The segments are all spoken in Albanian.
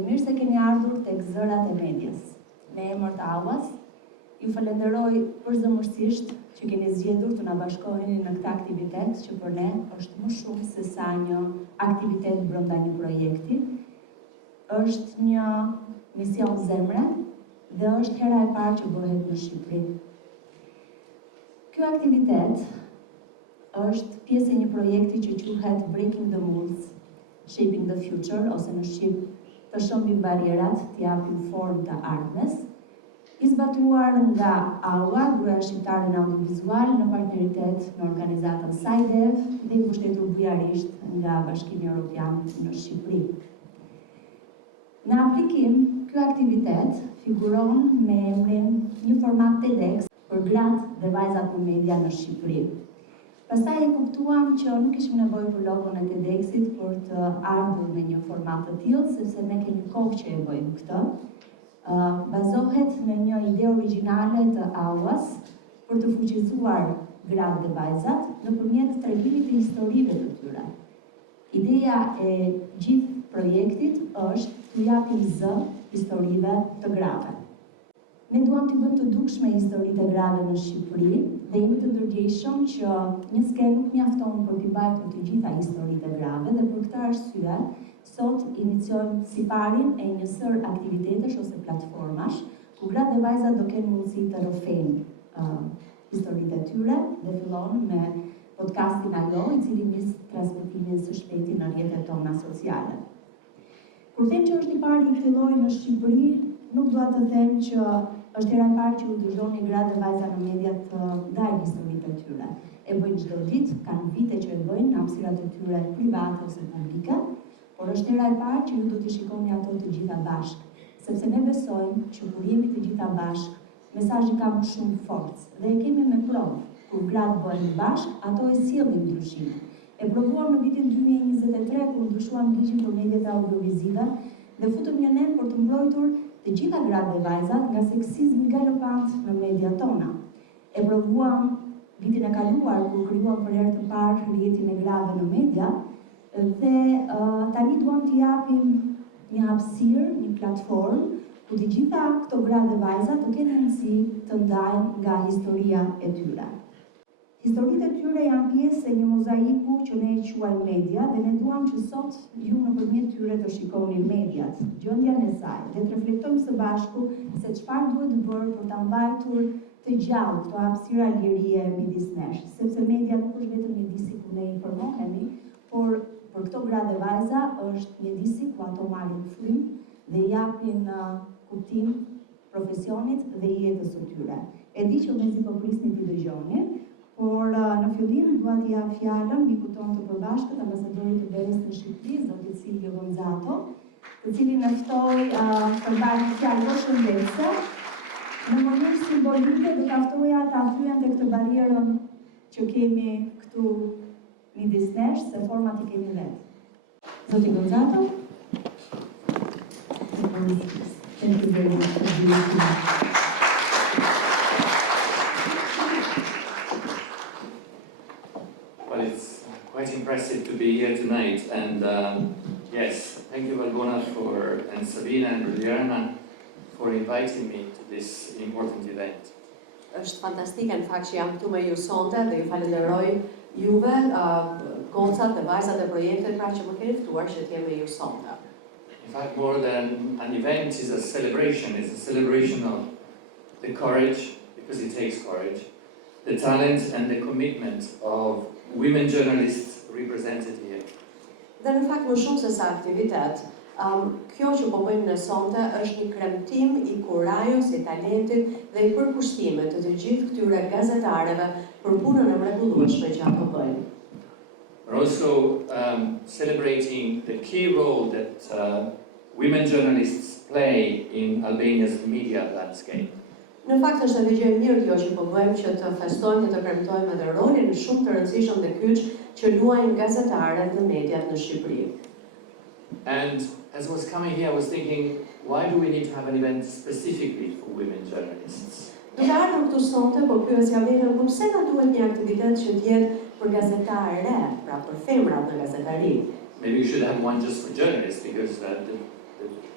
dhe mirë se keni ardhur tek Zërat e Medias. Me emër të Awas, ju falenderoj përzemërsisht që keni zgjedhur të na bashkoheni në këtë aktivitet që për ne është më shumë se sa një aktivitet brenda një projekti. Është një mision zemre dhe është hera e parë që bëhet në Shqipëri. Ky aktivitet është pjesë e një projekti që quhet Breaking the Walls, Shaping the Future, ose në Shqip të shëmbim barierat, të japim formë të ardhmes, i zbatuar nga AUA, Gruaja Shqiptare në Audiovizual, në partneritet me organizatën SAIDEV dhe i mbështetur bujarisht nga Bashkimi Evropian në Shqipëri. Në aplikim, ky aktivitet figuron me emrin një format TEDx për gratë dhe vajzat në media në Shqipëri. Pastaj e kuptuam që nuk kishim nevojë për logon e TEDx-it për të ardhur me një format të tillë, sepse ne kemi kohë që e bëjmë këtë. Bazohet në një ide origjinale të AUA-s për të fuqizuar gratë dhe vajzat nëpërmjet tregimit të historive të tyre. Ideja e gjithë projektit është të japim zë historive të grave. Ne duam t'i bëjmë të dukshme historitë e grave në Shqipëri dhe jemi të ndërgjegjshëm që një skenë nuk mjafton për t'i mbajtur të gjitha historitë e grave dhe për këtë arsye sot iniciojmë siparin e një sër aktivitetesh ose platformash ku gratë dhe vajzat do kenë mundësi të rrofejnë historitë e tyre dhe fillon me podcastin Alo, i cili nis transmetimin së shpejti në rrjetet tona sociale. Kur them që është i pari i këtij lloji në Shqipëri, nuk dua të them që është hera e parë që u dëgjoni gratë dhe vajza në media të ndajnë historitë e tyre. E bëjnë çdo ditë, kanë vite që e bëjnë në hapësirat e tyre private ose publike, por është hera e parë që ju do t'i shikoni ato të gjitha bashkë, sepse ne besojmë që kur jemi të gjitha bashkë, mesazhi ka më shumë forcë dhe e kemi me provë. Kur gratë bëhen bashkë, ato e sjellin ndryshimin. E provuam në vitin 2023 kur ndryshuam ligjin për mediat audiovizive dhe futëm një nen për të mbrojtur të gjitha gratë dhe vajzat nga seksizmi galopant në mediat tona. E provuam vitin e kaluar kur krijuam për herë të parë rrjetin e grave në media dhe tani duam t'i japim një hapësirë, një platformë ku të gjitha këto gratë dhe vajzat të kenë mundësi të ndajnë nga historia e tyre. Historitë e tyre janë pjesë e një mozaiku që ne e quajmë media dhe ne duam që sot ju nëpërmjet tyre të shikoni mediat, gjendjen e saj dhe të reflektojmë së bashku se çfarë duhet bërë për ta mbajtur të gjallë këto hapësira lirie midis nesh, sepse media nuk është vetëm mjedisi ku ne informohemi, por për këto gratë dhe vajza është mjedisi ku ato marrin frymë dhe japin kuptim profesionit dhe jetës së tyre. E di që mezi po prisni të dëgjoni, por në fillim dua t'i jap fjalën mikut tonë të përbashkët, ambasadorit të Beres në Shqipëri, zoti Silvio Gonzato, të cilin e ftoi për bërë një fjalë përshëndetëse. Në mënyrë simbolike do t'aftoja ta thyen tek këtë barierën që kemi këtu midis nesh, se format i kemi vetë. Zoti Gonzato. Thank you very much for being here. Well, it's quite impressive to be here tonight, and yes, thank you Valbona and Sabina and Juliana for inviting me to this important event. Është fantastike në fakt që jam këtu me ju sonte dhe ju falenderoj juve, gocat dhe vajzat e projektit pra që më keni ftuar që të jem me ju sonte. In fact, more than an event is a celebration. It's a celebration of the courage, because it takes courage, the talent and the commitment of women journalists represented here. Dhe në fakt më shumë se sa aktivitet, kjo që po bëjmë në sonte është një kremtim i kurajës, i talentit dhe i përkushtimit të gjithë këtyre gazetareve për punën e mrekullueshme që ato bëjnë. We're also celebrating the key role that women journalists play in Albania's media landscape. Në fakt është edhe gjë e mirë kjo që po bëjmë që të festojmë dhe të premtojmë edhe rolin shumë të rëndësishëm dhe kyç që luajnë gazetarët dhe mediat në Shqipëri. And as I was coming here, I was thinking, why do we need to have an event specifically for women journalists? Duke ardhur këtu sonte, po pyesja vetëm pse na duhet një aktivitet që të jetë për gazetarë, pra për femrat në gazetari. Maybe we should have one just for journalists, because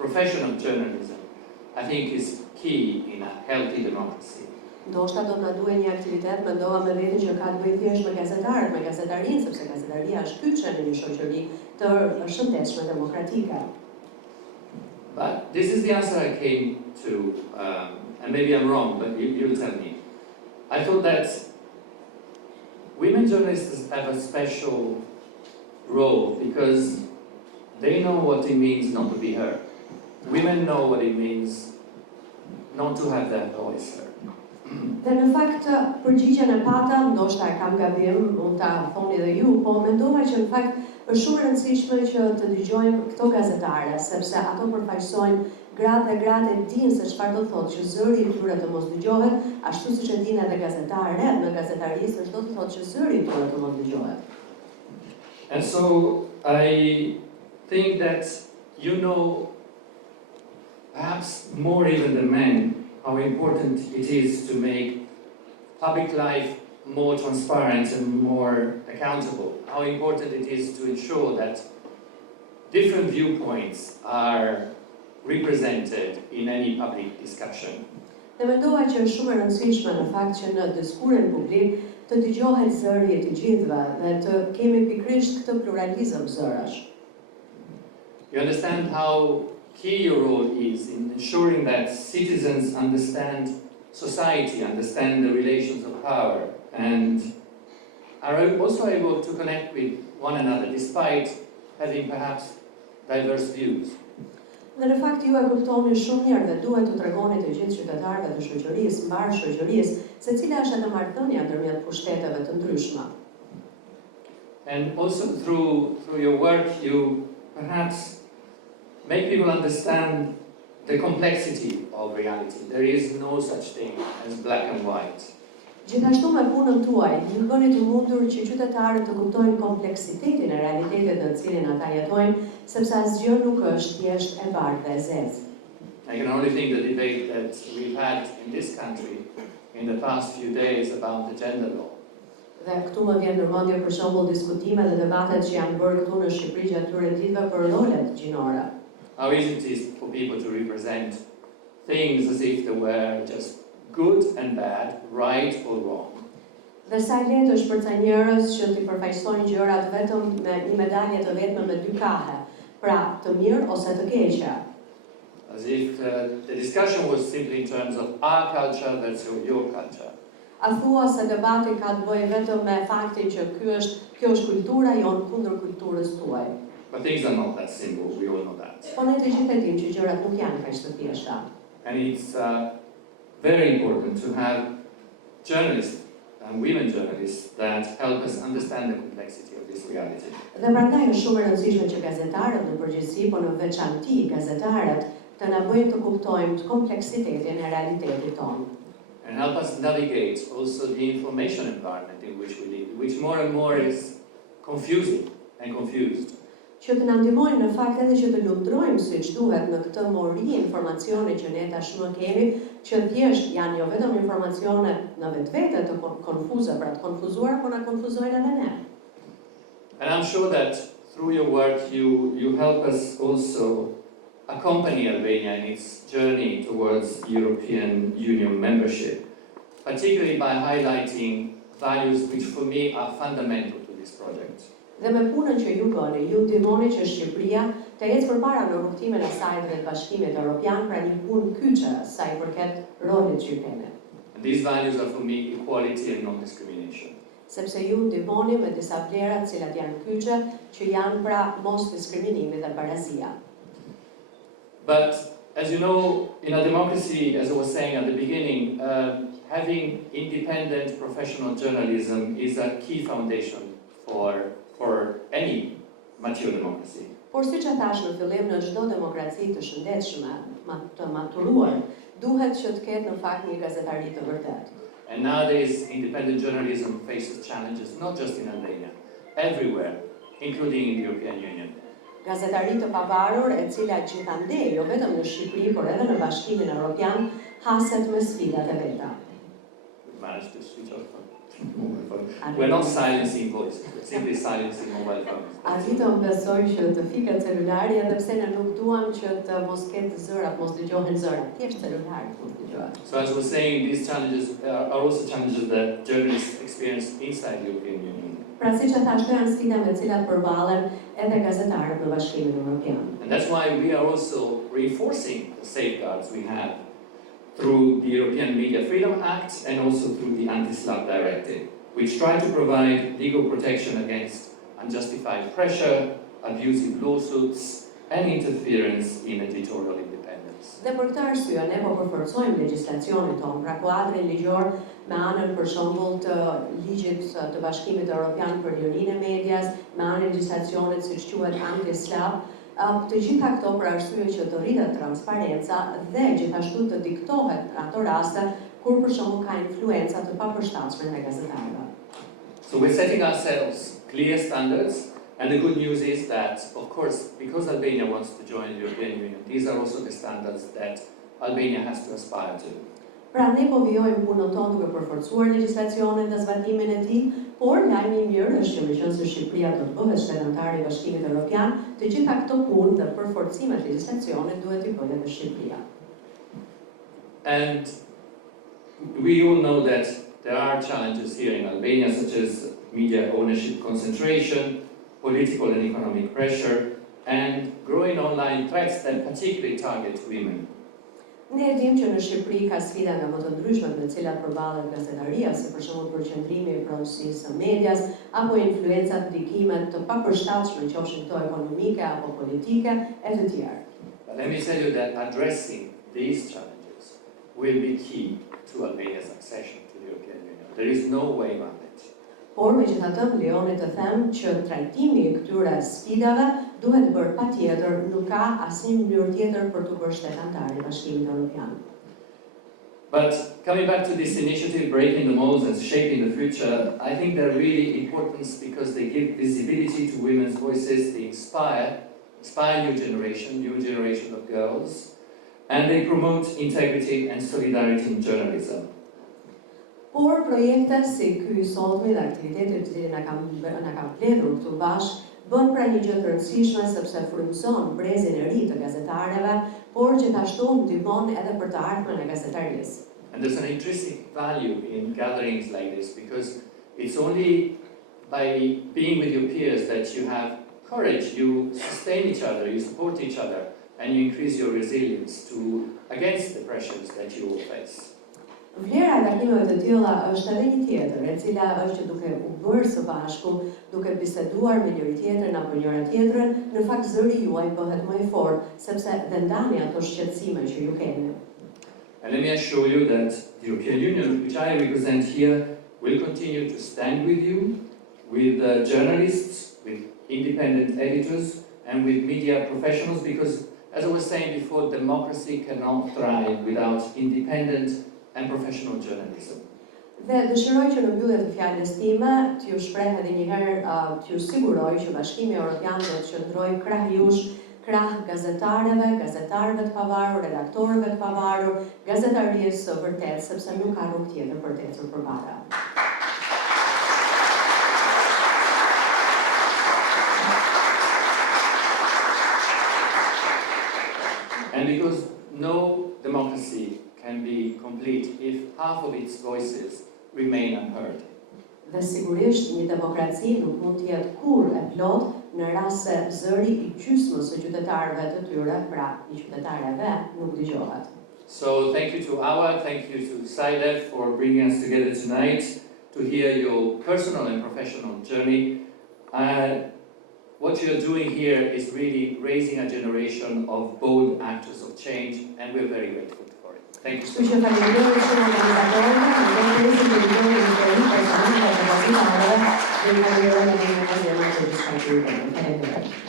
professional journalism, I think is key in a healthy democracy. Ndoshta do na duhet një aktivitet, mendova me veten që ka të bëjë thjesht me gazetarët, me gazetarinë, sepse gazetaria është kyçe në një shoqëri të shëndetshme demokratike. But this is the answer I came to, and maybe I'm wrong, but you'll tell me. I thought that women journalists have a special role because they know what it means not to be heard. Women know what it means not to have their voice heard. Dhe në fakt përgjigjen e pata, ndoshta e kam gabim, mund ta thoni edhe ju, po mendova që në fakt është shumë e rëndësishme që të dëgjojmë këto gazetare, sepse ato përfaqësojnë gratë dhe gratë e dinë se çfarë do thotë që zëri i tyre të mos dëgjohet, ashtu siç e dinë edhe gazetarët në gazetari se çdo të thotë që zëri i tyre të mos dëgjohet. And so I think that you know, perhaps more even than men, how important it is to make public life more transparent and more accountable. How important it is to ensure that different viewpoints are represented in any public discussion. Dhe mendova që është shumë e rëndësishme në fakt që në diskurin publik të dëgjohet zëri i të gjithëve dhe të kemi pikërisht këtë pluralizëm zërash. You understand how key your role is in ensuring that citizens understand society, understand the relations of power, and are also able to connect with one another despite having perhaps diverse views. Dhe në fakt ju e kuptoni shumë mirë dhe duhet të tregoni të gjithë qytetarëve të shoqërisë, mbar shoqërisë, se cila është edhe marrëdhënia ndërmjet pushteteve të ndryshme. And also through your work you perhaps make people understand the complexity of reality. There is no such thing as black and white. Gjithashtu me punën tuaj, ju bëni të mundur që qytetarët të kuptojnë kompleksitetin e realitetit në cilin ata jetojnë, sepse asgjë nuk është thjesht e bardhë dhe e zezë. I can only think the debate that we've had in this country in the past few days about the gender law. Dhe këtu më vjen në mendje për shembull diskutime dhe debatet që janë bërë këtu në Shqipëri gjatë këtyre ditëve për rolet gjinore. How easy it is for people to represent things as if they were just good and bad, right or wrong. Dhe sa lehtë është për ca njerëz që t'i përfaqësojnë gjërat vetëm me një medalje të vetme me dy kahe, pra të mirë ose të keqe. As if the discussion was simply in terms of our culture versus your culture. A thua se debati ka të bëjë vetëm me faktin që kjo është kultura jonë kundër kulturës tuaj. But things are not that simple, we all know that. Po ne të gjithë e dimë që gjërat nuk janë kaq të thjeshta. And it's very important to have journalists and women journalists that help us understand the complexity of this reality. Dhe prandaj është shumë e rëndësishme që gazetarët në përgjithësi, po në veçanti gazetarët të na bëjnë të kuptojmë kompleksitetin e realitetit tonë. And help us navigate also the information environment in which we live, which more and more is confusing and confused. Që të na ndihmojnë në fakt edhe që të lundrojmë siç duhet në këtë mori informacione që ne tashmë kemi, që thjesht janë jo vetëm informacione në vetvete të konfuze, pra të konfuzuar, por na konfuzojnë edhe ne. And I'm sure that through your work you help us also accompany Albania in its journey towards European Union membership, particularly by highlighting values which for me are fundamental to this project. Dhe me punën që ju bëni, ju ndihmoni që Shqipëria të ecë përpara në rrugtimin e saj drejt Bashkimit Evropian, pra një punë kyçe sa i përket rolit që kemi. And these values are for me equality and non-discrimination. Sepse ju ndihmoni me disa vlera të cilat janë kyçe, që janë pra mos diskriminimi dhe barazia. But as you know, in a democracy, as I was saying at the beginning, having independent professional journalism is a key foundation for any mature democracy. Por siç e thash në fillim, në çdo demokraci të shëndetshme, të maturuar, duhet që të ketë në fakt një gazetari të vërtetë. And nowadays, independent journalism faces challenges not just in Albania, everywhere, including in the European Union. Gazetari të pavarur, e cila gjithandej, jo vetëm në Shqipëri, por edhe në Bashkimin Evropian, haset me sfidat e veta. We've managed to switch off. Mobile phone. We're not silencing voices, we're simply silencing mobile phones. Arritam besoj që të fiket celulari edhe pse ne nuk duam që të mos ketë zërat, mos dëgjohen zërat. Thjesht celulari mos dëgjohet. So as we're saying, these challenges are also challenges that journalists experience inside the European Union. Pra siç e thash, këto janë sfida me të cilat përballen edhe gazetarët në Bashkimin Evropian. And that's why we are also reinforcing the safeguards we have through the European Media Freedom Act and also through the Anti-SLAPP Directive, which try to provide legal protection against unjustified pressure, abusive lawsuits, and interference in editorial independence. Dhe për këtë arsye ne po përforcojmë legjislacionin tonë, pra kuadrin ligjor me anën për shembull të ligjit të Bashkimit Evropian për lirinë e medias, me anën e legjislacionit siç quhet Anti-SLAPP, të gjitha këto për arsye që të rritet transparenca dhe gjithashtu të diktohet në ato raste kur për shembull ka influenca të papërshtatshme nga gazetarëve. So we're setting ourselves clear standards, and the good news is that, of course, because Albania wants to join the European Union, these are also the standards that Albania has to aspire to. Pra ne po vijojmë punën tonë duke përforcuar legjislacionin dhe zbatimin e tij, por lajmi i mirë është që meqense Shqipëria do të bëhet shtetë anëtare i Bashkimit Evropian, të gjitha këto punë dhe përforcimet legjislacionit duhet i bëjë edhe Shqipëria. And we all know that there are challenges here in Albania, such as media ownership concentration, political and economic pressure, and growing online threats that particularly target women. Ne e dim që në Shqipëri ka sfida nga më të ndryshmet me cilat përballet gazetaria, si për shembull përqendrimi i pronësisë së medias apo influencat, ndikimet të papërshtatshme, qofshin këto ekonomike apo politike e të tjera. But let me tell you that addressing these challenges will be key to Albania's accession to the European Union. There is no way around it. Por megjithatë më lejoni të them që trajtimi i këtyre sfidave duhet bërë patjetër, nuk ka asnjë mënyrë tjetër për të bërë shtet antar i Bashkimit Evropian. But coming back to this initiative, Breaking the Molds and Shaping the Future, I think they're really important because they give visibility to women's voices, they inspire new generation of girls, and they promote integrity and solidarity in journalism. Por projekte si ky i sotmi dhe aktivitetet të cilin na kam mbledhur këtu bashkë bën pra një gjë të rëndësishme sepse frymëson brezin e ri të gazetarëve, por gjithashtu ndihmon edhe për të ardhmen e gazetarisë. And there's an intrinsic value in gatherings like this because it's only by being with your peers that you have courage, you sustain each other, you support each other, and you increase your resilience against the pressures that you all face. Vlera e takimeve të tilla është edhe një tjetër, e cila është që duke u bërë së bashku, duke biseduar me njëri tjetrin apo njëra tjetrën, në fakt zëri juaj bëhet më i fortë, sepse dhe ndani ato shqetësime që ju keni. And let me assure you that the European Union, which I represent here, will continue to stand with you, with journalists, with independent editors, and with media professionals, because, as I was saying before, democracy cannot thrive without independent and professional journalism. Dhe dëshiroj që në mbyllje të fjalës time t'ju shpreh edhe një herë t'ju siguroj që Bashkimi Evropian do të qëndrojë krah jush, krah gazetarëve të pavarur, redaktorëve të pavarur, gazetarisë së vërtetë, sepse nuk ka rrugë tjetër për të ecur përpara. And because no democracy can be complete if half of its voices remain unheard. Dhe sigurisht një demokraci nuk mund të jetë kurrë e plot në rast se zëri i gjysmës së qytetarëve të tyre, pra i qytetarëve, nuk dëgjohet. So thank you to Awa, thank you to SciDev for bringing us together tonight to hear your personal and professional journey. What you're doing here is really raising a generation of bold actors of change, and we're very grateful for it. Thank you so much.